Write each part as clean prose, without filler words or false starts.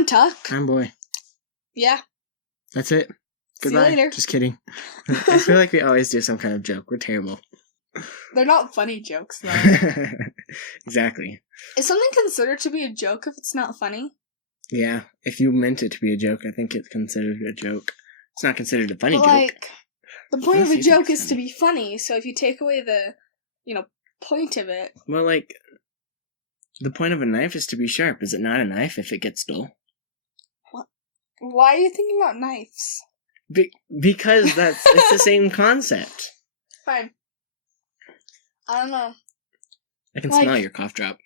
I'm Tuck. I'm Boy. Yeah. That's it. See Goodbye. you later. Just kidding. I feel like we always do some kind of joke. We're terrible. They're not funny jokes, though. Exactly. Is something considered to be a joke if it's not funny? Yeah. If you meant it to be a joke, I think it's considered a joke. It's not considered a funny joke. The point of Unless a you think joke it's is to be funny, so if you take away the, point of it... Well, the point of a knife is to be sharp. Is it not a knife if it gets dull? What? Why are you thinking about knives? Because it's the same concept. Fine. I don't know. I can smell your cough drop.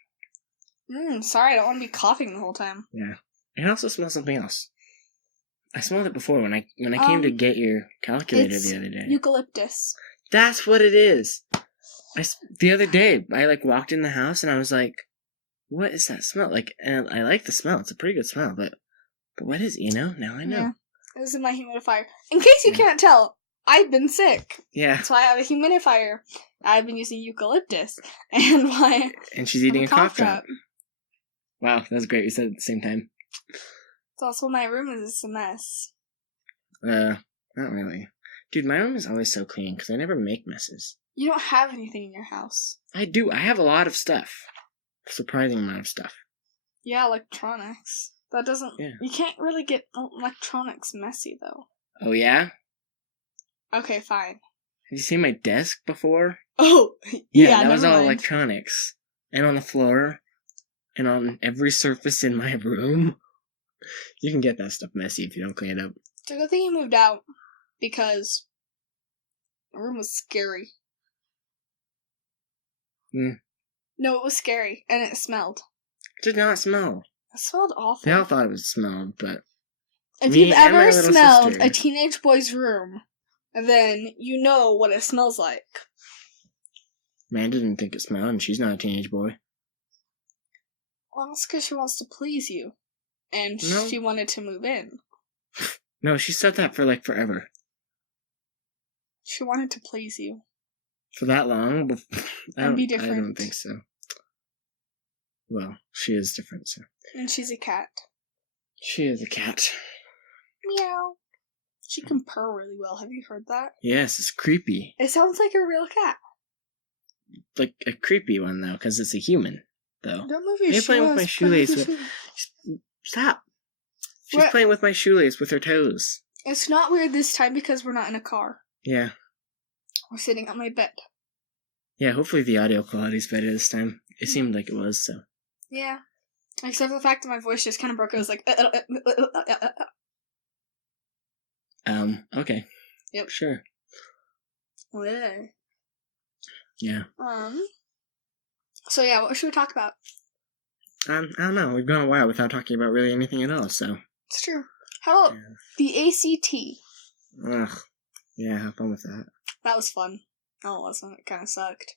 Sorry, I don't want to be coughing the whole time. Yeah. I can also smell something else. I smelled it before when I came to get your calculator the other day. Eucalyptus. That's what it is. The other day, I walked in the house and I was like, "What is that smell?" And I like the smell. It's a pretty good smell, but what is it? Now I know. Yeah. It was in my humidifier. In case you can't tell, I've been sick. Yeah. That's why I have a humidifier. I've been using eucalyptus, and she's eating a cough drop. Wow, that was great. We said it at the same time. It's also my room is a mess. Not really. Dude, my room is always so clean because I never make messes. You don't have anything in your house. I do. I have a lot of stuff. A surprising amount of stuff. Yeah, electronics. That doesn't... Yeah. You can't really get electronics messy, though. Oh, yeah? Okay, fine. Have you seen my desk before? Oh, yeah, that was all electronics. And on the floor. And on every surface in my room. You can get that stuff messy if you don't clean it up. It's a good thing you moved out. Because the room was scary. No, it was scary. And it smelled. It did not smell. It smelled awful. They all thought it smelled, but... If you've ever smelled a teenage boy's room, then you know what it smells like. Amanda didn't think it smelled, and she's not a teenage boy. Well, that's because she wants to please you. And she wanted to move in. No, she said that for, forever. She wanted to please you. For that long? And be different. I don't think so. Well, she is different, so. And she's a cat. She is a cat. Meow. She can purr really well. Have you heard that? Yes, it's creepy. It sounds like a real cat. Like a creepy one, though, because it's a human, though. Don't move your shoelace. You're playing with my shoelace. Stop. She's playing with my shoelace with her toes. It's not weird this time because we're not in a car. Yeah. We're sitting on my bed. Yeah, hopefully the audio quality's better this time. It seemed like it was, so. Yeah. Except for the fact that my voice just kind of broke. It was like... Okay. Yep. Sure. Yeah. So yeah, what should we talk about? I don't know. We've gone a while without talking about really anything at all, so. It's true. How about the ACT? Ugh. Yeah, have fun with that. That was fun. No, it wasn't. It kind of sucked.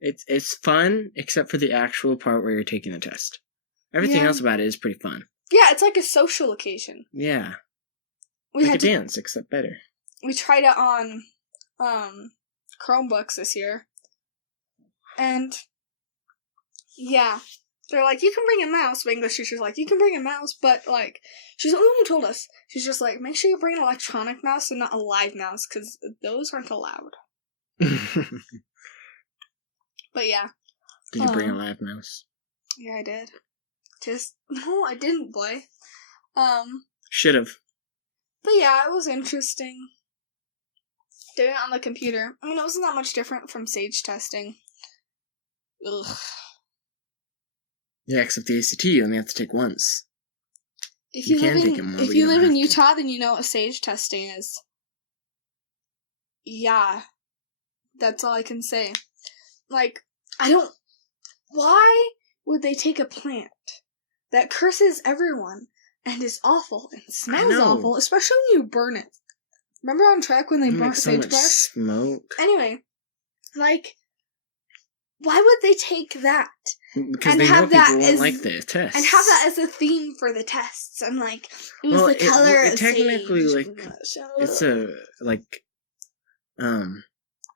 It's fun, except for the actual part where you're taking the test. Everything else about it is pretty fun. Yeah, it's like a social occasion. Yeah. We had a dance, except better. We tried it on Chromebooks this year. And yeah. They're like, you can bring a mouse. My English teacher's like, you can bring a mouse, but she's the only one who told us. She's just like, make sure you bring an electronic mouse and not a live mouse, because those aren't allowed. But yeah. Did you bring a live mouse? Yeah, I did. No, I didn't, boy. Should've. But yeah, it was interesting. Doing it on the computer. I mean, it wasn't that much different from Sage testing. Ugh. Yeah, except the ACT you only have to take once. If you live in Utah, then you know what Sage testing is. Yeah. That's all I can say. Why would they take a plant that curses everyone and is awful and smells awful, especially when you burn it? Remember on track when they burnt sagebrush? Smoke. Anyway, why would they take that? Because they know people won't like the tests. And have that as a theme for the tests. And it was the color of technically, sage. it's a,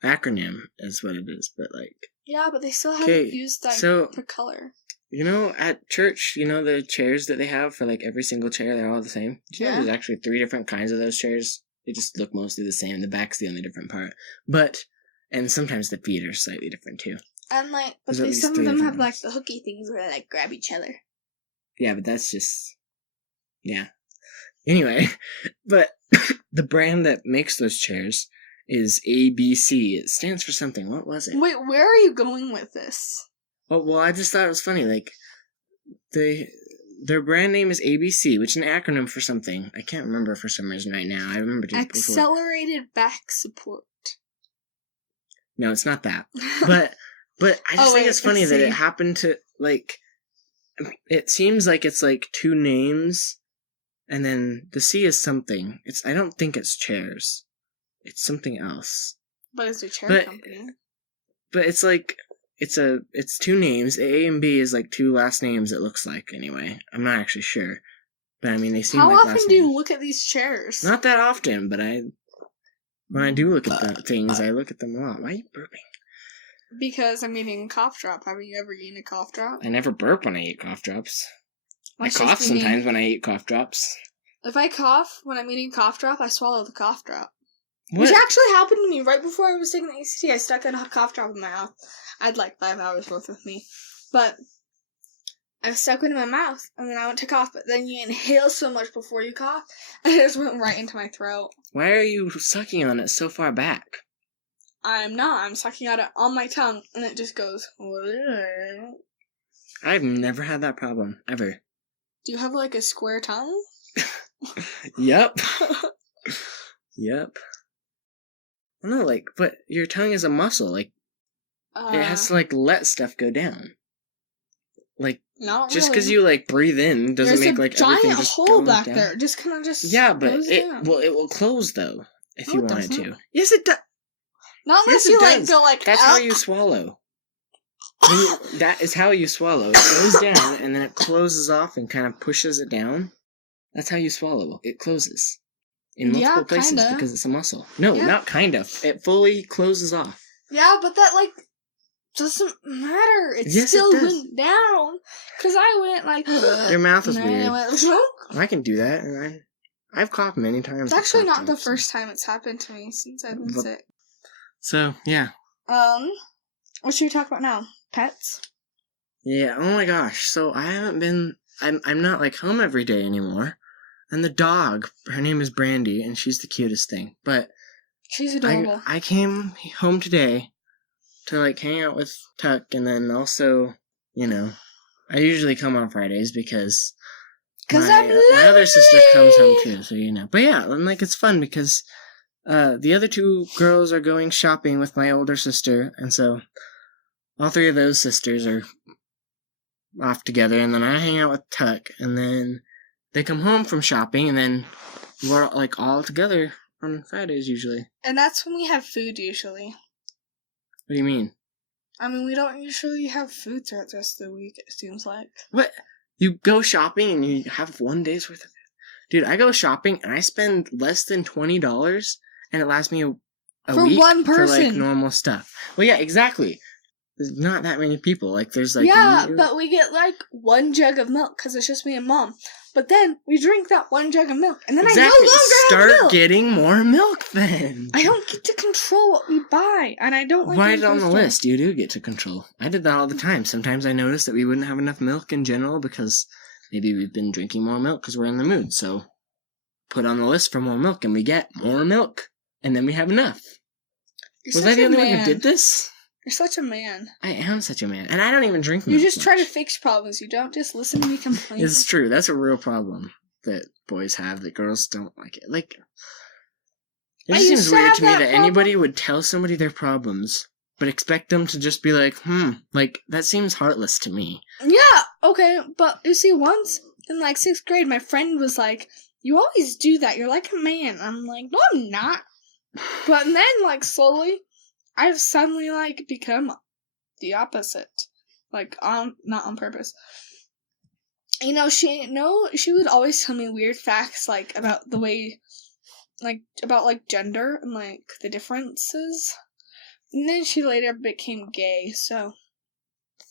acronym is what it is, but yeah, but they still haven't used that for color. You know, at church, you know the chairs that they have for like every single chair, they're all the same? Do you know there's actually 3 different kinds of those chairs? They just look mostly the same. The back's the only different part. And sometimes the feet are slightly different too. And like, but There's at least some of 3 them different have like ones. the hooky things where they like grab each other. Yeah, but that's just... Yeah. Anyway, but the brand that makes those chairs is ABC. It stands for something. What was it? Wait, where are you going with this? Oh, well, I just thought it was funny. Like, their brand name is ABC, which is an acronym for something. I can't remember for some reason right now. I remembered it before. Accelerated back support. No, it's not that. But I just think it's funny that it happened to, like, it seems like it's like 2 names, and then the C is something. I don't think it's chairs. It's something else. But it's a chair company. But it's like, it's 2 names. A and B is like 2 last names, it looks like, anyway. I'm not actually sure. But I mean, they seem like last names. How often do you look at these chairs? Not that often, but when I do look at the things, I look at them a lot. Why are you burping? Because I'm eating a cough drop. Have you ever eaten a cough drop? I never burp when I eat cough drops. I cough sometimes when I eat cough drops. If I cough when I'm eating a cough drop, I swallow the cough drop. What? Which actually happened to me right before I was taking the ACT. I stuck a cough drop in my mouth. I had like 5 hours worth with me. But I stuck it in my mouth, and then I went to cough, but then you inhale so much before you cough, and it just went right into my throat. Why are you sucking on it so far back? I'm not. I'm sucking at it on my tongue, and it just goes... I've never had that problem, ever. Do you have like a square tongue? Yep. Yep. No, like, but your tongue is a muscle, like, it has to, like, let stuff go down. Like, not just really. because you, like, breathe in doesn't make, like, everything just giant hole go back down. there. Just kind of just Yeah, but down. it will close, though, if you want it doesn't. to. Yes, it does. Not unless you, like, go, like, That's how you swallow. That is how you swallow. It goes down, and then it closes off and kind of pushes it down. That's how you swallow. It closes. In multiple places, kinda. because it's a muscle. No, not kind of. It fully closes off. Yeah, but that, like, doesn't matter. It still went down. Because I went, like... Your mouth is weird. Went, I can do that, and I've coughed many times. It's actually not the first time it's happened to me since I've been sick. So, yeah. What should we talk about now? Pets? Yeah, oh my gosh. So, I haven't been... I'm not, like, home every day anymore. And the dog, her name is Brandy, and she's the cutest thing. But she's adorable. I came home today to, like, hang out with Tuck, and then also, you know, I usually come on Fridays because my other sister comes home too, so you know. But yeah, and, like, it's fun because the other 2 girls are going shopping with my older sister, and so all 3 of those sisters are off together, and then I hang out with Tuck, and then they come home from shopping, and then we're, like, all together on Fridays, usually. And that's when we have food, usually. What do you mean? I mean, we don't usually have food throughout the rest of the week, it seems like. What? You go shopping and you have 1 day's worth of it? Dude, I go shopping and I spend less than $20, and it lasts me a week one person. For, like, normal stuff. Well, yeah, exactly. There's not that many people. Like, there's, like... Yeah, but we get, like, 1 jug of milk, because it's just me and Mom. But then, we drink that 1 jug of milk, and then I no longer have milk! Start getting more milk, then! I don't get to control what we buy, and I don't like... Write it on the list. You do get to control. I did that all the time. Sometimes I noticed that we wouldn't have enough milk in general, because maybe we've been drinking more milk because we're in the mood, so put on the list for more milk, and we get more milk, and then we have enough. Was I the only one who did this? You're such a man. I am such a man. And I don't even drink milk. You just try to fix problems. You don't just listen to me complain. It's true. That's a real problem that boys have, that girls don't like it. Like, it just seems weird to me that anybody would tell somebody their problems, but expect them to just be like, like, that seems heartless to me. Yeah, okay, but you see, once in, like, 6th grade, my friend was like, you always do that. You're like a man. I'm like, no, I'm not. But then, like, slowly... I've suddenly, like, become the opposite. Like, not on purpose. You know, she would always tell me weird facts, like, about the way, like, about, like, gender and, like, the differences. And then she later became gay, so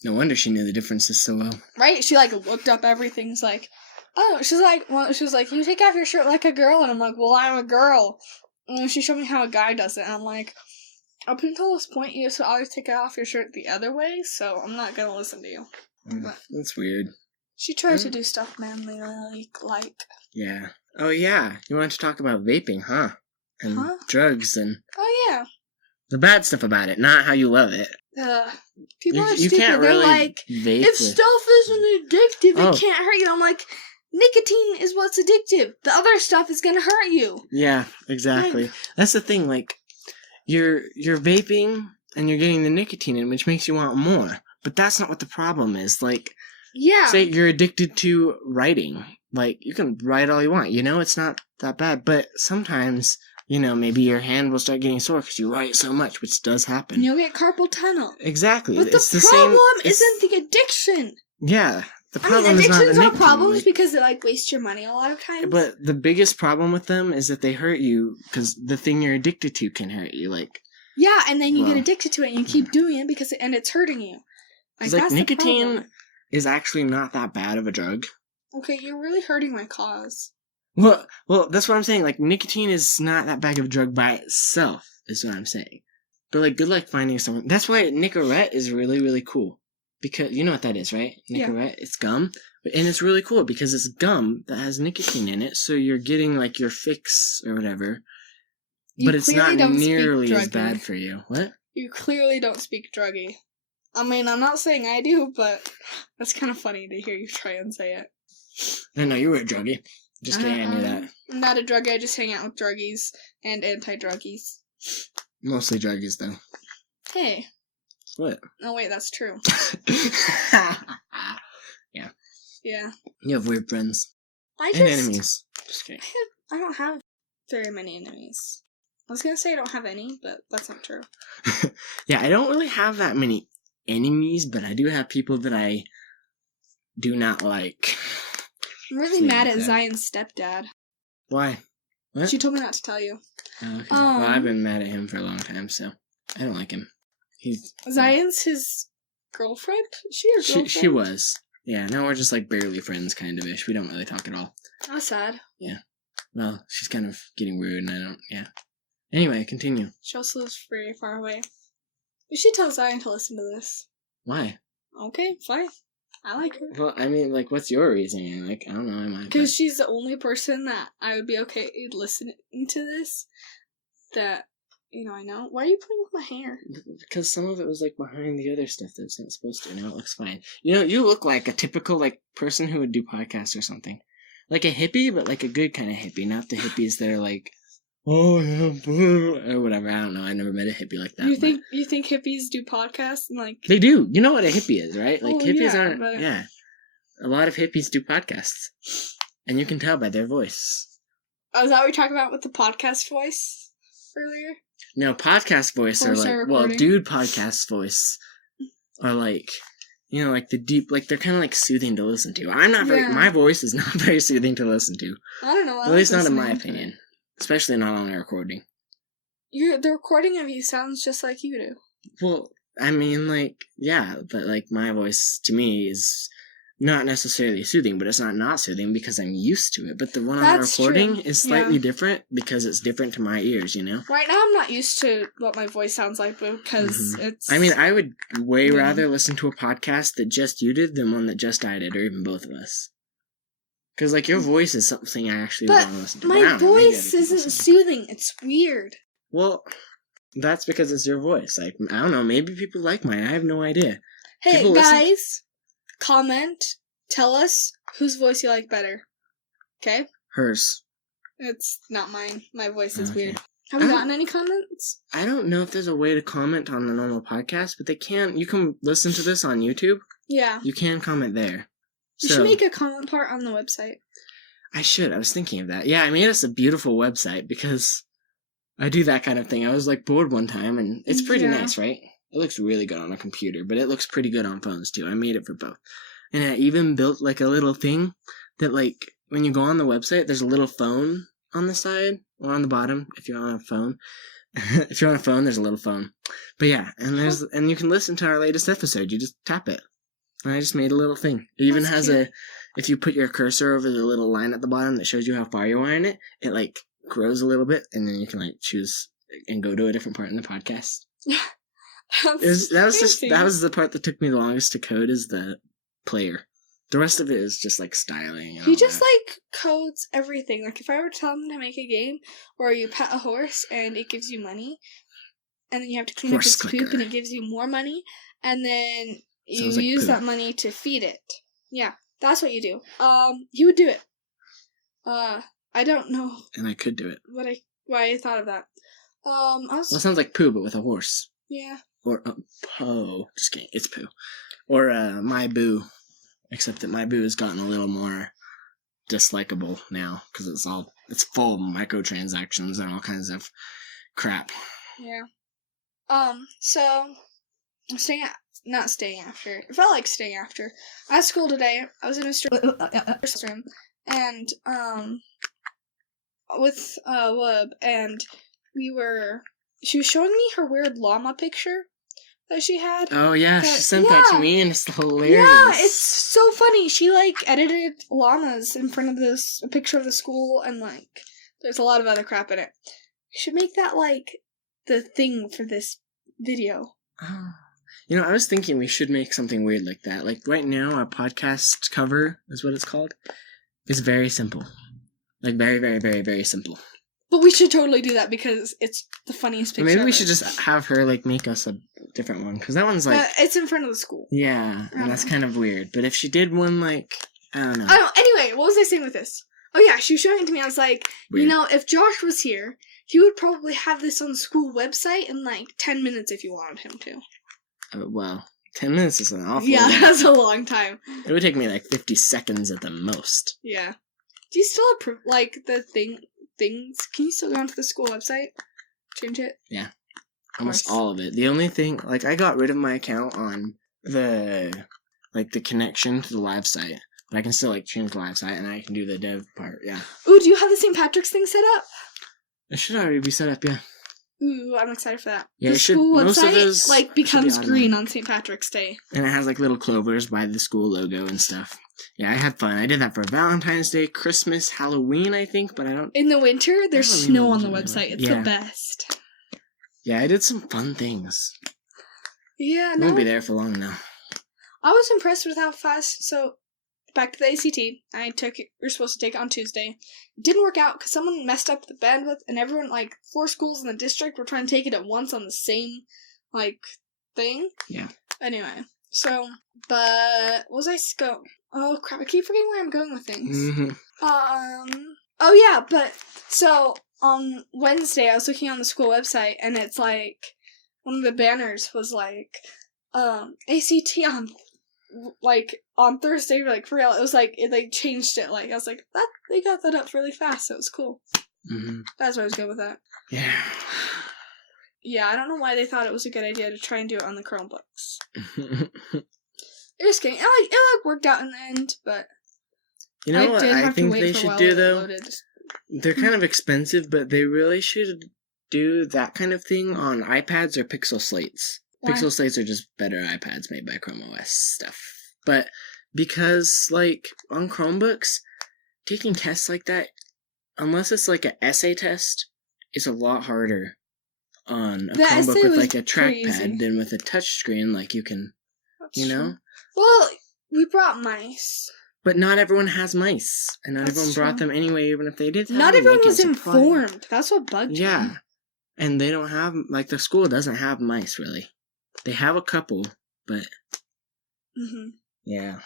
No wonder she knew the differences so well. Right? She, like, looked up everything's like, oh, she's like, you take off your shirt like a girl, and I'm like, well, I'm a girl. And then she showed me how a guy does it, and I'm like, up until this point, you used to always take off your shirt the other way, so I'm not gonna listen to you. That's weird. She tried to do stuff manly like. Yeah. Oh, yeah. You wanted to talk about vaping, huh? And drugs and... Oh, yeah. The bad stuff about it, not how you love it. People are stupid. Can't They're really like, if stuff isn't addictive, it can't hurt you. I'm like, nicotine is what's addictive. The other stuff is gonna hurt you. Yeah, exactly. That's the thing, like, you're vaping and you're getting the nicotine in, which makes you want more. But that's not what the problem is. Like, say you're addicted to writing. Like, you can write all you want, you know? It's not that bad. But sometimes, you know, maybe your hand will start getting sore because you write so much, which does happen. And you'll get carpal tunnel. Exactly. But the problem isn't the addiction. Yeah. The problem is not the addictions nicotine. are problems because they, like, waste your money a lot of times. But the biggest problem with them is that they hurt you because the thing you're addicted to can hurt you. Like, yeah, and then you get addicted to it and you keep doing it and it's hurting you. Like, that's nicotine is actually not that bad of a drug. Okay, you're really hurting my cause. Well, that's what I'm saying. Like, nicotine is not that bad of a drug by itself, is what I'm saying. But, like, good luck finding someone. That's why Nicorette is really, really cool. Because, you know what that is, right? Nicorette, yeah. It's gum. And it's really cool because it's gum that has nicotine in it, so you're getting, like, your fix or whatever. But it's not nearly as bad for you. What? You clearly don't speak druggy. I mean, I'm not saying I do, but that's kind of funny to hear you try and say it. I know, you were a druggie. Just kidding, I knew that. I'm not a druggie, I just hang out with druggies and anti-druggies. Mostly druggies, though. Hey. What? Oh, wait, that's true. Yeah. Yeah. You have weird friends. And enemies. Just kidding. I don't have very many enemies. I was gonna say I don't have any, but that's not true. Yeah, I don't really have that many enemies, but I do have people that I do not like. I'm really mad at Zion's stepdad. Why? What? She told me not to tell you. Oh, okay. Well, I've been mad at him for a long time, so I don't like him. Zion's his girlfriend? Is she your girlfriend? She was. Yeah, now we're just like barely friends, kind of ish. We don't really talk at all. That's sad. Yeah. Well, she's kind of getting rude, and yeah. Anyway, continue. She also lives very far away. You should tell Zion to listen to this. Why? Okay, fine. I like her. Well, I mean, like, what's your reasoning? Like, I don't know. I might. Because she's the only person that I would be okay listening to this. That, you know, I know. Why are you playing with my hair? Because some of it was, like, behind the other stuff that's not supposed to. Now it looks fine. You know, you look like a typical, like, person who would do podcasts or something. Like a hippie, but, like, a good kind of hippie. Not the hippies that are, like, oh, yeah, or whatever. I don't know. I never met a hippie like that. You think hippies do podcasts and, like... They do. You know what a hippie is, right? Like, hippies aren't... But... Yeah. A lot of hippies do podcasts. And you can tell by their voice. Oh, is that what we talked about with the podcast voice earlier? No, podcast voice are like... Well, dude podcast voice are like... You know, like the deep... Like, they're kind of like soothing to listen to. I'm not very... My voice is not very soothing to listen to. I don't know. At least not in my opinion. Especially not on a recording. The recording of you sounds just like you do. Well, I mean, like, yeah, but, like, my voice, to me, is not necessarily soothing, but it's not soothing because I'm used to it. But the one on the recording is slightly different because it's different to my ears, you know? Right now I'm not used to what my voice sounds like because it's... I mean, I would way rather listen to a podcast that just you did than one that just I did, or even both of us. Because, like, your voice is something I actually want to listen to. But my voice isn't soothing. It's weird. Well, that's because it's your voice. Like, I don't know. Maybe people like mine. I have no idea. Hey, guys, comment. Tell us whose voice you like better. Okay? Hers. It's not mine. My voice is weird. Have you gotten any comments? I don't know if there's a way to comment on the normal podcast, but you can listen to this on YouTube. Yeah. You can comment there. You should make a comment part on the website. I should. I was thinking of that. Yeah, I made us a beautiful website because I do that kind of thing. I was, like, bored one time, and it's pretty nice, right? It looks really good on a computer, but it looks pretty good on phones, too. I made it for both. And I even built, like, a little thing that, like, when you go on the website, there's a little phone on the side, or on the bottom, if you're on a phone, If you're on a phone, there's a little phone. But yeah, and you can listen to our latest episode. You just tap it. And I just made a little thing. It even has if you put your cursor over the little line at the bottom that shows you how far you are in it, it like grows a little bit, and then you can like choose and go to a different part in the podcast. That was the part that took me the longest to code, is the player. The rest of it is just like styling. He just like codes everything. Like if I were to tell him to make a game where you pet a horse and it gives you money, and then you have to clean up its poop and it gives you more money, and then you use that money to feed it. Yeah, that's what you do. He would do it. I don't know. And I could do it. Why I thought of that. Well, it sounds like poo, but with a horse. Yeah. Or Poe. Just kidding. It's poo. Or My Boo. Except that My Boo has gotten a little more dislikable now because it's full of microtransactions and all kinds of crap. Yeah. So I'm not staying after. It felt like staying after. At school today, I was in a room and with Wub, and she was showing me her weird llama picture that she had. Oh yeah, she sent that to me, and it's hilarious. Yeah, it's so funny. She like edited llamas in front of a picture of the school, and like there's a lot of other crap in it. You should make that like the thing for this video. You know, I was thinking we should make something weird like that. Like right now, our podcast cover is what it's called. It's very simple. Like very, very, very, very simple. But we should totally do that because it's the funniest picture. Maybe we should just have her like make us a different one, because that one's like it's in front of the school. Yeah, and that's kind of weird. But if she did one like I don't know. Anyway, what was I saying with this? Oh yeah, she was showing it to me. I was like, weird. You know, if Josh was here, he would probably have this on the school website in like 10 minutes if you wanted him to. Well, 10 minutes is an awful long time. That's a long time. It would take me like 50 seconds at the most. Yeah. Do you still approve like the things? Can you still go onto the school website? Change it? Yeah. Almost all of it. The only thing, like, I got rid of my account on the connection to the live site. But I can still, like, change the live site, and I can do the dev part, yeah. Ooh, do you have the St. Patrick's thing set up? It should already be set up, yeah. Ooh, I'm excited for that. Yeah, the school website, becomes green on St. Patrick's Day. And it has, like, little clovers by the school logo and stuff. Yeah, I had fun. I did that for Valentine's Day, Christmas, Halloween, I think, but I don't... In the winter, there's snow on the website. It's the best. Yeah, I did some fun things. Yeah, I won't be there for long now. I was impressed with how fast... So, back to the ACT. We're supposed to take it on Tuesday. It didn't work out because someone messed up the bandwidth, and everyone, like, 4 schools in the district were trying to take it at once on the same, like, thing. Yeah. Anyway, so, but... What was I going... Oh, crap, I keep forgetting where I'm going with things. Mm-hmm. Oh, yeah, but, so, on Wednesday, I was looking on the school website, and it's, like, one of the banners was, like, ACT on Thursday, like, for real, it was, like, they changed it, like, I was like, they got that up really fast, so it was cool. Mm-hmm. That's why I was good with that. Yeah. Yeah, I don't know why they thought it was a good idea to try and do it on the Chromebooks. Just kidding. It worked out in the end, but you know what I think they should do though? They're kind of expensive, but they really should do that kind of thing on iPads or Pixel Slates. Why? Pixel Slates are just better iPads made by Chrome OS stuff. But because like on Chromebooks, taking tests like that, unless it's like an essay test, is a lot harder on a Chromebook with like a trackpad than with a touchscreen. Like you can, you know. Well, we brought mice. But not everyone has mice. And not everyone brought them anyway, even if they did have Not everyone was informed. That's what bugged me. Yeah. And they don't have, like, the school doesn't have mice, really. They have a couple, but... Mm-hmm. Yeah.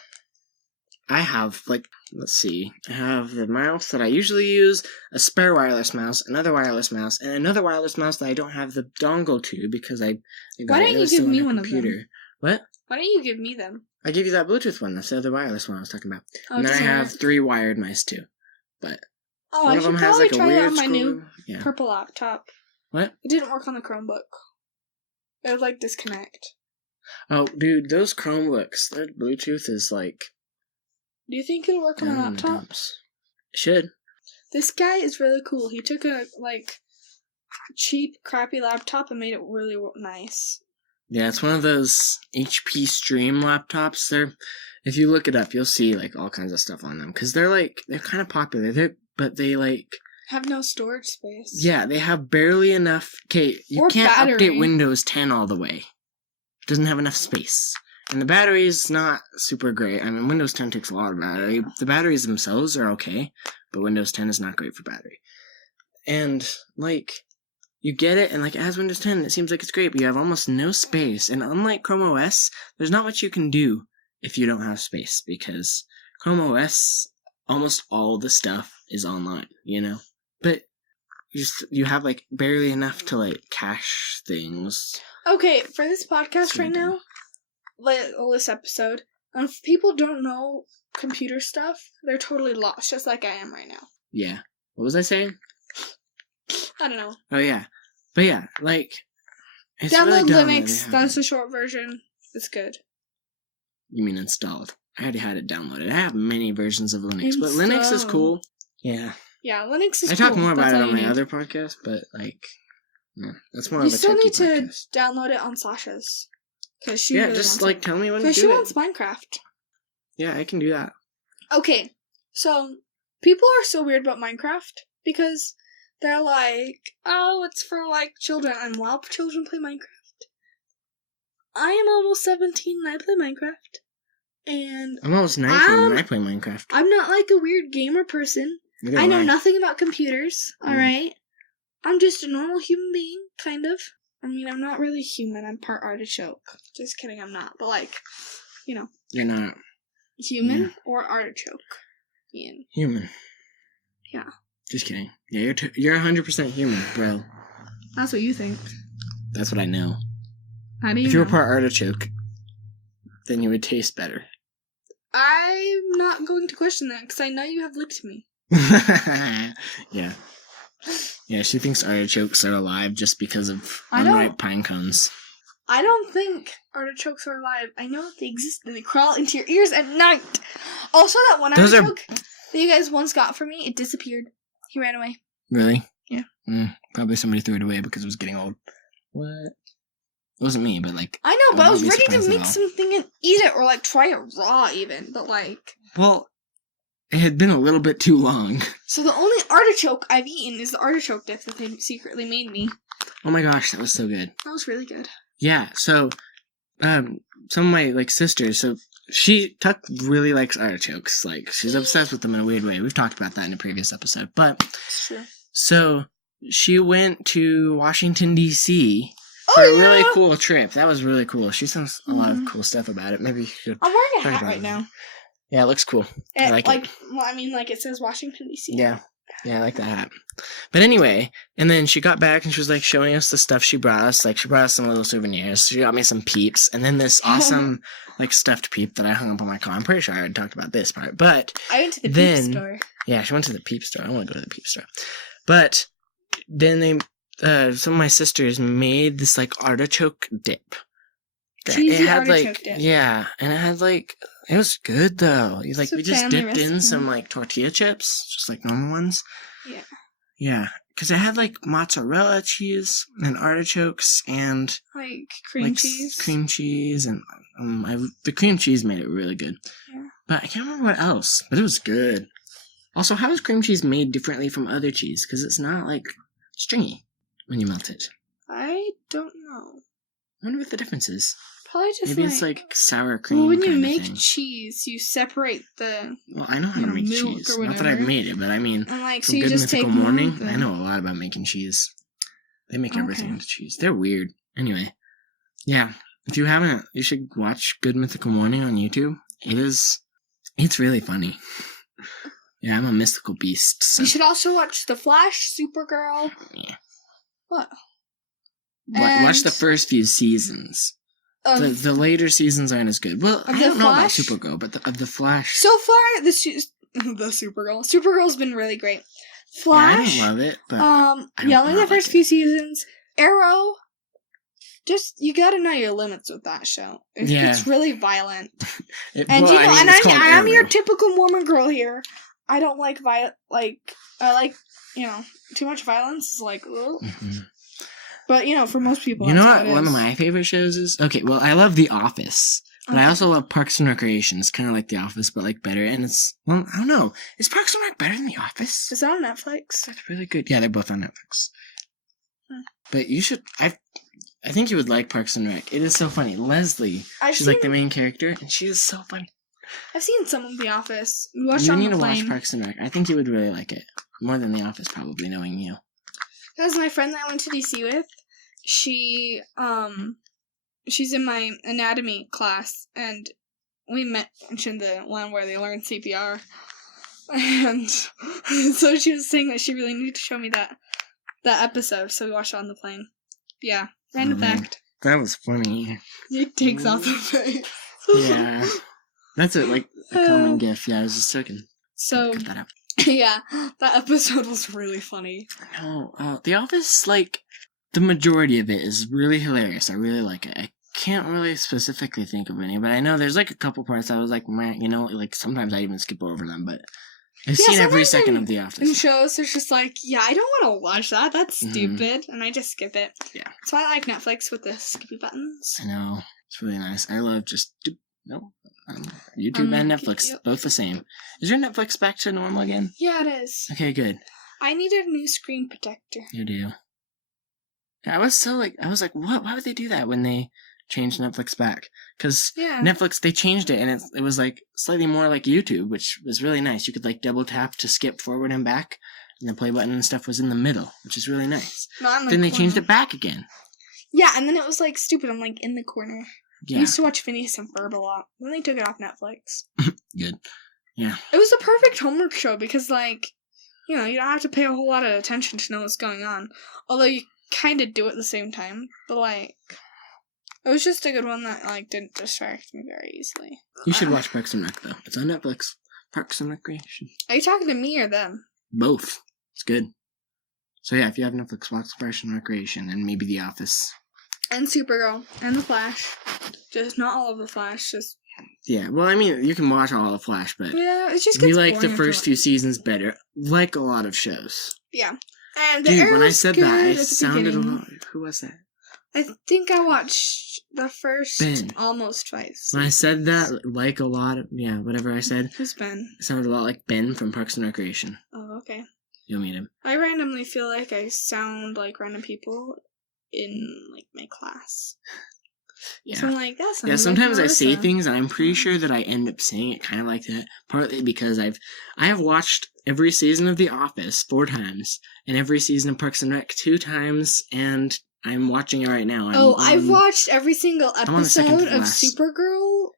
I have, like, let's see. I have the mouse that I usually use, a spare wireless mouse, another wireless mouse, and another wireless mouse that I don't have the dongle to because I got Why don't you give me one of them? What? Why don't you give me them? I gave you that Bluetooth one. That's the other wireless one I was talking about. And then I have 3 wired mice too. But one of them has like a weird on my new purple laptop. What? It didn't work on the Chromebook. It would like disconnect. Oh, dude, those Chromebooks, their Bluetooth is like... Do you think it'll work on a laptop? It should. This guy is really cool. He took a cheap, crappy laptop and made it really nice. Yeah, it's one of those HP Stream laptops. If you look it up, you'll see like all kinds of stuff on them because they're kind of popular. But they have no storage space. Yeah, they have barely enough. Okay, you can't update Windows 10 all the way. It doesn't have enough space. And the battery is not super great. I mean, Windows 10 takes a lot of battery. The batteries themselves are okay, but Windows 10 is not great for battery. And, you get it, and, as Windows 10, it seems like it's great, but you have almost no space. And unlike Chrome OS, there's not much you can do if you don't have space, because Chrome OS, almost all the stuff is online, But you have, barely enough to, cache things. Okay, for this podcast right now, this episode, if people don't know computer stuff, they're totally lost, just like I am right now. Yeah. What was I saying? I don't know. Oh, yeah. But yeah, it's download really dumb Linux. That's the short version. It's good. You mean installed? I already had it downloaded. I have many versions of Linux, but Linux is cool. Yeah. Yeah, Linux is cool. I talk more about it on my other podcast, but, that's more of a techie podcast. You still need to download it on Sasha's. Cause she really just, tell me when to do it. Because she wants Minecraft. Yeah, I can do that. Okay, so, people are so weird about Minecraft, because they're like, oh, it's for, children, and while children play Minecraft, I am almost 17 and I play Minecraft, and I'm almost 19 and I play Minecraft. I'm not, a weird gamer person. I know nothing about computers, alright? I'm just a normal human being, kind of. I mean, I'm not really human, I'm part artichoke. Just kidding, I'm not, but, You're not. Human or artichoke? Ian. Human. Yeah. Just kidding. Yeah, you're 100% human, bro. That's what you think. That's what I know. How do you If you were part artichoke, then you would taste better. I'm not going to question that, because I know you have licked me. Yeah. Yeah, she thinks artichokes are alive just because of unripe pine cones. I don't think artichokes are alive. I know that they exist and they crawl into your ears at night. Also, that one artichoke that you guys once got for me, it disappeared. He ran away. Really? Yeah. Probably somebody threw it away because it was getting old. What? It wasn't me, but I know, but I was ready to make something and eat it, or try it raw even, but well, it had been a little bit too long. So the only artichoke I've eaten is the artichoke dip that they secretly made me. Oh my gosh, that was so good. That was really good. Yeah, so, some of my, sisters, so Tuck really likes artichokes. She's obsessed with them in a weird way. We've talked about that in a previous episode, but, sure. So, she went to Washington, D.C., for a really cool trip. That was really cool. She says a lot of cool stuff about it. Maybe you should. I'm wearing a hat right now. Yeah, it looks cool. I like it. Well, I mean, it says Washington, D.C. Yeah. Yeah, I like that hat. But anyway, and then she got back and she was showing us the stuff she brought us. She brought us some little souvenirs. She got me some peeps, and then this awesome stuffed peep that I hung up on my car. I'm pretty sure I already talked about this part, but I went to the peep store. Yeah, she went to the peep store. I want to go to the peep store. But then some of my sisters made this artichoke dip. Cheesy artichoke dip. Yeah, and it had it was good though. We just dipped in some tortilla chips, just normal ones. Yeah. Yeah, because it had mozzarella cheese and artichokes and cream cheese. Cream cheese and the cream cheese made it really good. Yeah. But I can't remember what else. But it was good. Also, how is cream cheese made differently from other cheese? Because it's not stringy when you melt it. I don't know. I wonder what the difference is. Probably just maybe it's sour cream. Well, when you make cheese, you separate the. Well, I know how to make cheese. Not that I've made it, but I mean, and so you just Mythical Morning. I know a lot about making cheese. They make everything into cheese. They're weird. Anyway, yeah. If you haven't, you should watch Good Mythical Morning on YouTube. It's really funny. Yeah, I'm a mystical beast. So. You should also watch The Flash, Supergirl. Yeah. What? Watch the first few seasons. The later seasons aren't as good. Well, I don't know about Supergirl, but of The Flash. So far, the Supergirl. Supergirl's been really great. Flash. Yeah, I don't love it, but only the first few seasons. Arrow. You gotta know your limits with that show. It's really violent. I'm your typical Mormon girl here. I don't like I like, too much violence is like, ugh. Mm-hmm. But, for most people, you that's know how what it one is. of my favorite shows is? Okay, well, I love The Office. But I also love Parks and Recreation. It's kind of like The Office, but like better. And it's, well, I don't know. Is Parks and Rec better than The Office? Is that on Netflix? It's really good. Yeah, they're both on Netflix. But you should, I think you would like Parks and Rec. It is so funny. Leslie, she's like the main character, and she is so funny. I've seen some of The Office. We watched You on need the to plane. watch Parks and Rec. I think you would really like it. More than The Office, probably, knowing you. Because my friend that I went to DC with, she's in my anatomy class, and we mentioned the one where they learn CPR. And so she was saying that she really needed to show me that episode, so we watched it on the plane. Yeah, random fact. That was funny. He takes off the face. Yeah. That's a common gift. Yeah, I was just joking. So, cut that out. Yeah, that episode was really funny. No, The Office, the majority of it is really hilarious. I really like it. I can't really specifically think of any, but I know there's a couple parts I was like, man, sometimes I even skip over them, but I've seen every second of The Office. In shows, there's just I don't want to watch that. That's stupid, and I just skip it. Yeah. That's why I like Netflix with the skippy buttons. I know. It's really nice. I love YouTube and Netflix, both the same. Is your Netflix back to normal again? Yeah, it is. Okay, good. I need a new screen protector. You do. I was like, what? Why would they do that when they changed Netflix back? Because Netflix, they changed it, and it was slightly more like YouTube, which was really nice. You could double tap to skip forward and back, and the play button and stuff was in the middle, which is really nice. Then they changed it back again. Yeah, and then it was stupid. I'm in the corner. Yeah. I used to watch Phineas and Ferb a lot. Then they took it off Netflix. Good. Yeah. It was the perfect homework show because, you don't have to pay a whole lot of attention to know what's going on. Although you kind of do at the same time. But, it was just a good one that, didn't distract me very easily. You should watch Parks and Rec, though. It's on Netflix. Parks and Recreation. Are you talking to me or them? Both. It's good. So, yeah, if you have Netflix, watch Parks and Recreation and maybe The Office. And Supergirl. And The Flash. Just not all of The Flash, just... Yeah, well, I mean, you can watch all of Flash, but... Yeah, it just gets we like the first few seasons better. Like a lot of shows. Yeah. And Dude, when I said that, I sounded a lot... Who was that? I think I watched the first Ben. almost twice. When I said that, like a lot of... Yeah, whatever I said. Who's Ben? It sounded a lot like Ben from Parks and Recreation. Oh, okay. You'll meet him. I randomly feel like I sound like random people in, my class. Yeah. So I'm that sounds Yeah, sometimes like I say Melissa. things and I'm pretty sure that I end up saying it kind of like that. Partly because I have watched every season of The Office 4 times and every season of Parks and Rec 2 times, and I'm watching it right now. I've watched every single episode of last. Supergirl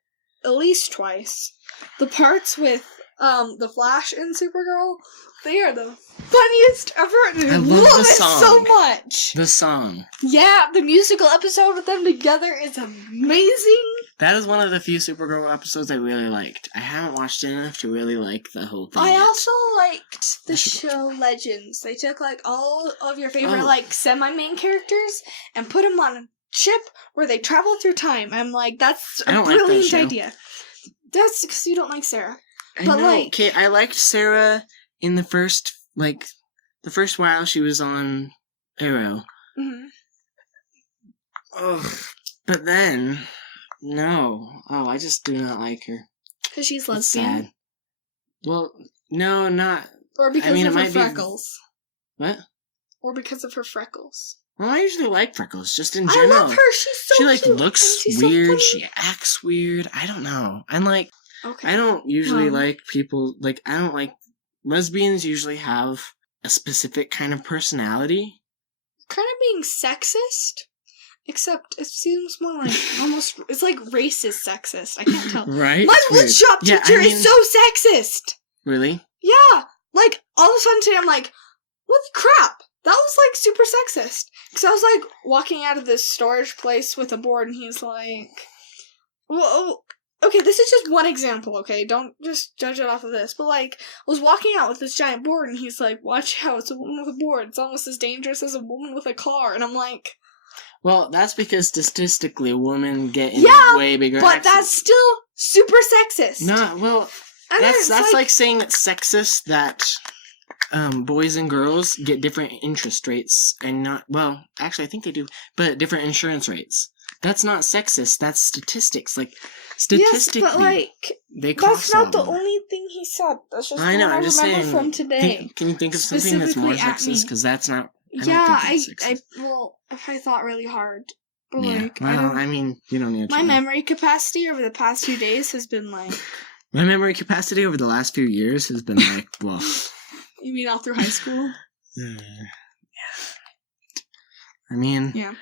at least twice. The parts with the Flash and Supergirl, they are the funniest ever. And I love the it song. so much. The song. Yeah, the musical episode with them together is amazing. That is one of the few Supergirl episodes I really liked. I haven't watched it enough to really like the whole thing. I also liked the show Legends. They took all of your favorite semi-main characters and put them on a ship where they travel through time. I'm that's a brilliant idea. That's because you don't like Sarah. Okay, I liked Sarah in the first while she was on Arrow. Mm-hmm. Ugh. But then, no. Oh, I just do not like her. Because she's It's lesbian? sad. Well, no, not... Or because of her freckles? What? Or because of her freckles? Well, I usually like freckles, just in general. I love her, she's so She, cute. looks and she's weird, so she acts weird, I don't know. I'm okay. I don't usually like people, I don't like... Lesbians usually have a specific kind of personality. Kind of being sexist? Except it seems more almost... It's racist sexist. I can't tell. Right? My woodshop teacher is so sexist! Really? Yeah! All of a sudden today I'm what the crap? That was, super sexist. Because I was, walking out of this storage place with a board, and he's well, okay, this is just one example, okay? Don't just judge it off of this. But, I was walking out with this giant board, and he's watch out, it's a woman with a board. It's almost as dangerous as a woman with a car. And I'm well, that's because statistically women get in way bigger but accidents. that's still super sexist. Well, That's like saying it's sexist that boys and girls get different interest rates and not, well, actually I think they do, but different insurance rates. That's not sexist. That's statistics. Like, statistically, yes, but like, they cost that's not the more. only thing he said. That's just I know. what I I'm just remember saying. from today. Can you think of something that's more sexist? Because that's not. I thought really hard. But yeah. like, I mean, you don't need to. My memory capacity over the past few days has been like. My memory capacity over the last few years has been like, well. You mean all through high school? Yeah. I mean, yeah.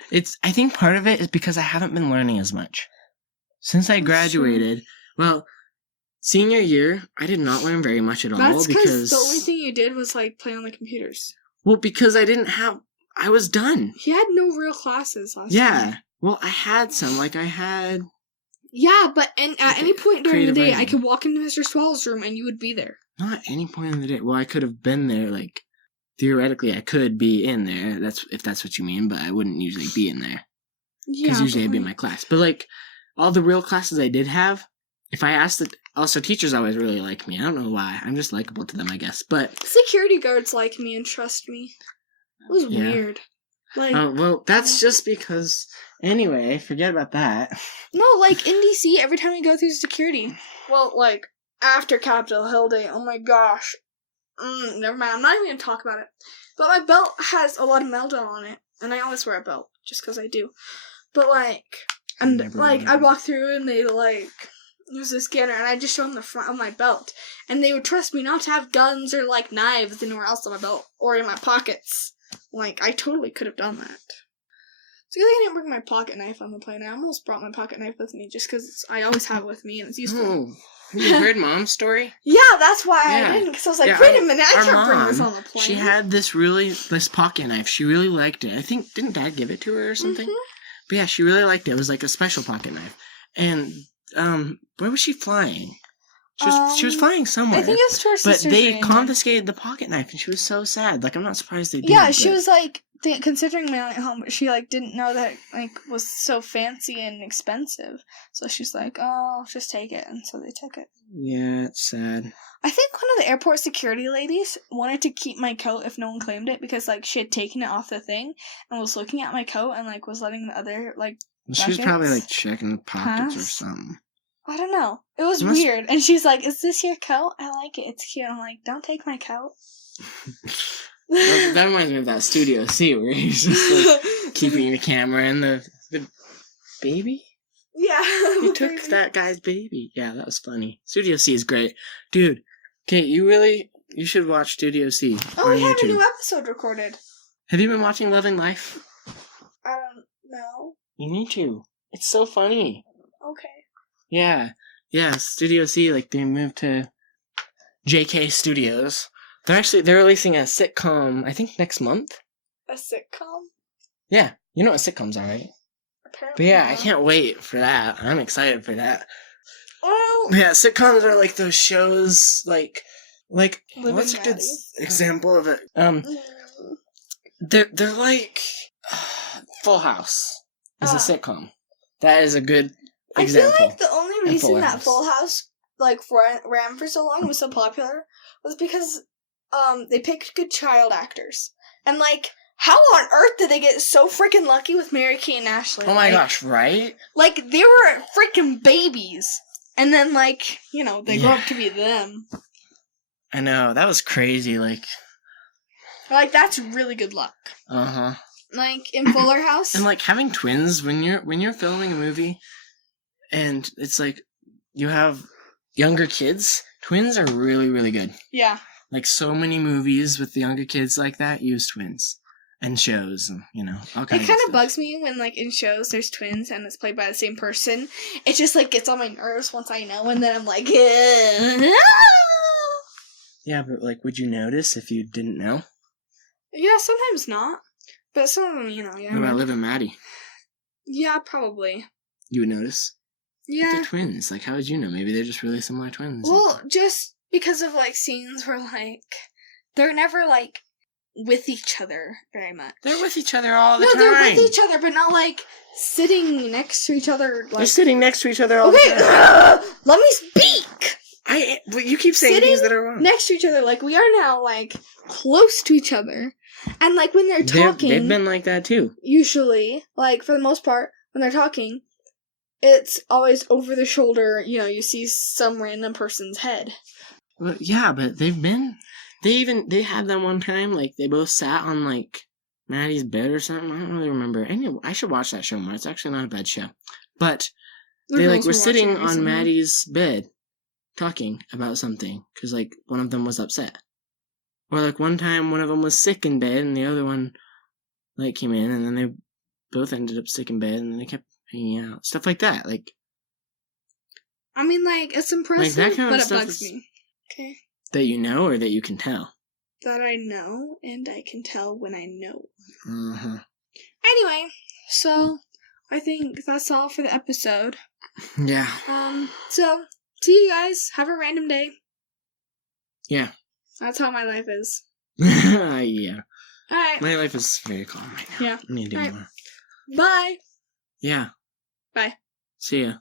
I think part of it is because I haven't been learning as much. Since I graduated, well, senior year, I did not learn very much at all. That's because the only thing you did was like play on the computers. Well, because I was done. He had no real classes last time. Yeah. Well, I had some. Like, I had... Yeah, but at any point during the day, writing. I could walk into Mr. Swallow's room and you would be there. Not any point in the day. Well, I could have been there, like, theoretically, I could be in there, if that's what you mean, but I wouldn't usually be in there. Because usually I'd be in my class. But, like, all the real classes I did have, if I asked it... Also, teachers always really like me. I don't know why. I'm just likable to them, I guess. But... Security guards like me and trust me. It was weird. Like, well, that's just because... Anyway, forget about that. No, like, in DC, every time we go through security... Well, like, after Capitol Hill Day, oh my gosh. Never mind, I'm not even going to talk about it. But my belt has a lot of meldo on it, and I always wear a belt, just because I do. But, like, I walk through and they, like, use a scanner, and I just show them the front of my belt. And they would trust me not to have guns or, like, knives anywhere else on my belt, or in my pockets. Like, I totally could have done that. It's a good thing I didn't bring my pocket knife on the plane. I almost brought my pocket knife with me, just because I always have it with me, and it's useful. Oh. Have you heard Mom's story? Yeah, that's why I didn't, because I was like, wait a minute, I can't bring this on the plane. She had this pocket knife. She really liked it. I think, didn't Dad give it to her or something? Mm-hmm. But yeah, she really liked it. It was like a special pocket knife. And, where was she flying? She was flying somewhere. I think it was to her sister's. But they confiscated the pocket knife, and she was so sad. Like, I'm not surprised they did. Yeah, she was like, considering mailing it home, but she, like, didn't know that it, like, was so fancy and expensive. So she's like, oh, just take it. And so they took it. Yeah, it's sad. I think one of the airport security ladies wanted to keep my coat if no one claimed it, because, like, she had taken it off the thing and was looking at my coat and, like, was letting the other, like, she was probably, like, checking the pockets or something. I don't know. It was weird. And she's like, is this your coat? I like it. It's cute. I'm like, don't take my coat. That reminds me of that Studio C where he's just like keeping the camera and the baby? Yeah. He took that guy's baby. Yeah, that was funny. Studio C is great. Dude, Kate, you should watch Studio C. Oh, we have a new episode recorded. Have you been watching Loving Life? I don't know. You need to. It's so funny. Okay. Yeah. Yeah, Studio C, like, they moved to JK Studios. They're releasing a sitcom, I think, next month. A sitcom? Yeah. You know what sitcoms are, right? Apparently. But yeah, not. I can't wait for that. I'm excited for that. Well, yeah, sitcoms are like those shows, like what's a good example of it? They're like Full House is a sitcom. That is a good example. I feel like the only reason that Full House like ran for so long and was so popular was because they picked good child actors. And like, how on earth did they get so freaking lucky with Mary-Kate and Ashley? Oh my gosh, right? Like, they were freaking babies. And then, like, you know, they grew up to be them. I know, that was crazy, like, that's really good luck. Uh-huh. Like, in Fuller House. And, like, having twins, when you're filming a movie, and it's like, you have younger kids, twins are really, really good. Yeah. Like, so many movies with the younger kids like that use twins. And shows, and, you know, all kinds of stuff. It kind of bugs me when, like, in shows there's twins and it's played by the same person. It just, like, gets on my nerves once I know, and then I'm like, yeah, but, like, would you notice if you didn't know? Yeah, sometimes not. But some of them, you know, yeah. What about Liv and Maddie? Yeah, probably. You would notice? Yeah. But they're twins. Like, how would you know? Maybe they're just really similar twins. Well, just because of, like, scenes where, like, they're never, like, with each other very much. They're with each other all the time. No, they're with each other, but not, like, sitting next to each other. Like... They're sitting next to each other all the time. Let me speak! But you keep saying things that are wrong. Next to each other, like, we are now, like, close to each other. And, like, when they're talking... They've been like that, too. Usually, like, for the most part, when they're talking, it's always over the shoulder, you know, you see some random person's head. Well, yeah, but they had that one time, like, they both sat on, like, Maddie's bed or something. I don't really remember. Anyway, I should watch that show more. It's actually not a bad show. But they, like, were sitting on Maddie's bed talking about something because, like, one of them was upset. Or, like, one time one of them was sick in bed and the other one, like, came in and then they both ended up sick in bed and then they kept hanging out. Stuff like that. Like, I mean, like, it's impressive, like that kind but of it stuff bugs me. Okay. That you know or that you can tell? That I know, and I can tell when I know. Uh-huh. Anyway, so I think that's all for the episode. Yeah. So, see you guys. Have a random day. Yeah. That's how my life is. Yeah. Alright. My life is very calm right now. Yeah. I need to do more. Bye. Yeah. Bye. See ya.